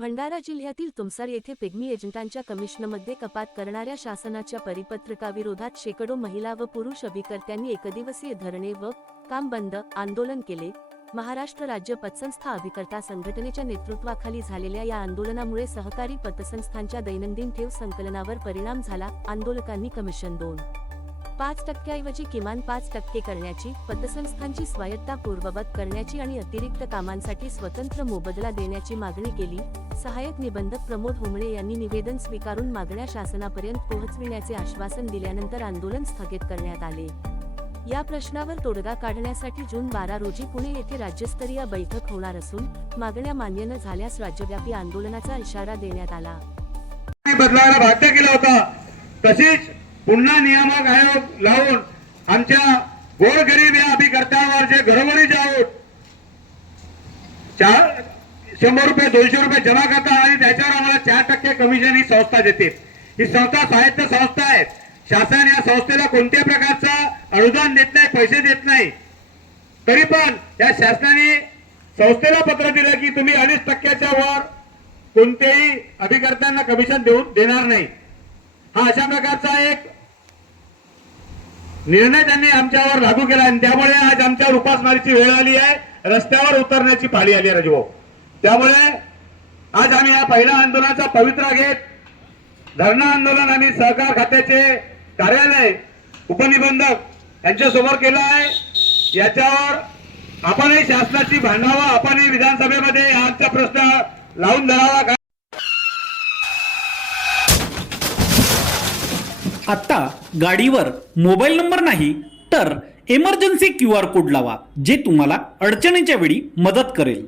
भंडारा जिल्ह्यातील तुमसर येथे पिग्मी एजंटांच्या कमिशनमध्ये कपात करणाऱ्या शासनाच्या परिपत्रकाविरोधात शेकडो महिला व पुरुष अभिकर्त्यांनी एकदिवसीय धरणे व काम बंद आंदोलन केले। महाराष्ट्र राज्य पतसंस्था अभिकर्ता संघटनेच्या नेतृत्वाखाली झालेल्या या आंदोलनामुळे सहकारी पतसंस्थांच्या दैनंदिन ठेव संकलनावर परिणाम झाला। आंदोलकांनी कमिशन 2.5% ऐवजी किमान 5% करण्याची, पतसंस्थांची स्वायत्ता पूर्ववत करण्याची आणि अतिरिक्त कामांसाठी स्वतंत्र मोबदला देण्याची मागणी केली। सहाय्यक निबंधक प्रमोद होमळे यांनी निवेदन स्वीकारून मागण्या शासनापर्यंत पोहोचविण्याचे आश्वासन दिल्यानंतर आंदोलन स्थगित करण्यात आले। या प्रश्नावर तोडगा काढण्यासाठी जून 12 रोजी पुणे येथे राज्यस्तरीय बैठक होणार असून मागण्या मान्य न झाल्यास राज्यव्यापी आंदोलनाचा इशारा देण्यात आला। बदलायला बाध्य केला होता। तसेच पुन्हा नियामक आयोग लावून आमच्या गोरगरीब या अभिकर्त्यांवर जे घरोघरी जाऊन 100 रुपये 200 रुपये जमा करतात आणि त्याच्यावर आम्हाला 4% कमिशन ही संस्था देते। ही संस्था स्वायत्त संस्था आहे। शासन या संस्थेला कोणत्या प्रकारचा अनुदान देत नाही, पैसे देत नाही। तरी पण या शासनाने संस्थेला पत्र दिलं की तुम्ही 2.5%च्या वर कोणत्याही अभिकर्त्यांना कमिशन देणार नाही। हा अशा प्रकारचा एक निर्णय त्यांनी आमच्यावर लागू केला आणि त्यामुळे आज आमच्यावर उपासमारीची वेळ आली आहे, रस्त्यावर उतरण्याची पाळी आली आहे राजभाऊ। त्यामुळे आज आम्ही या पहिल्या आंदोलनाचा पवित्रा घेत धरणा आंदोलन आम्ही सहकार खात्याचे कार्यालय उपनिबंधक यांच्या समोर केलं आहे। याच्यावर आपणही शासनाची भांडावा, आपणही विधानसभेमध्ये आमचा प्रश्न लावून धरावा। आता गाडीवर मोबाईल नंबर नाही तर इमर्जन्सी QR कोड लावा, जे तुम्हाला अडचणीच्या वेळी मदत करेल।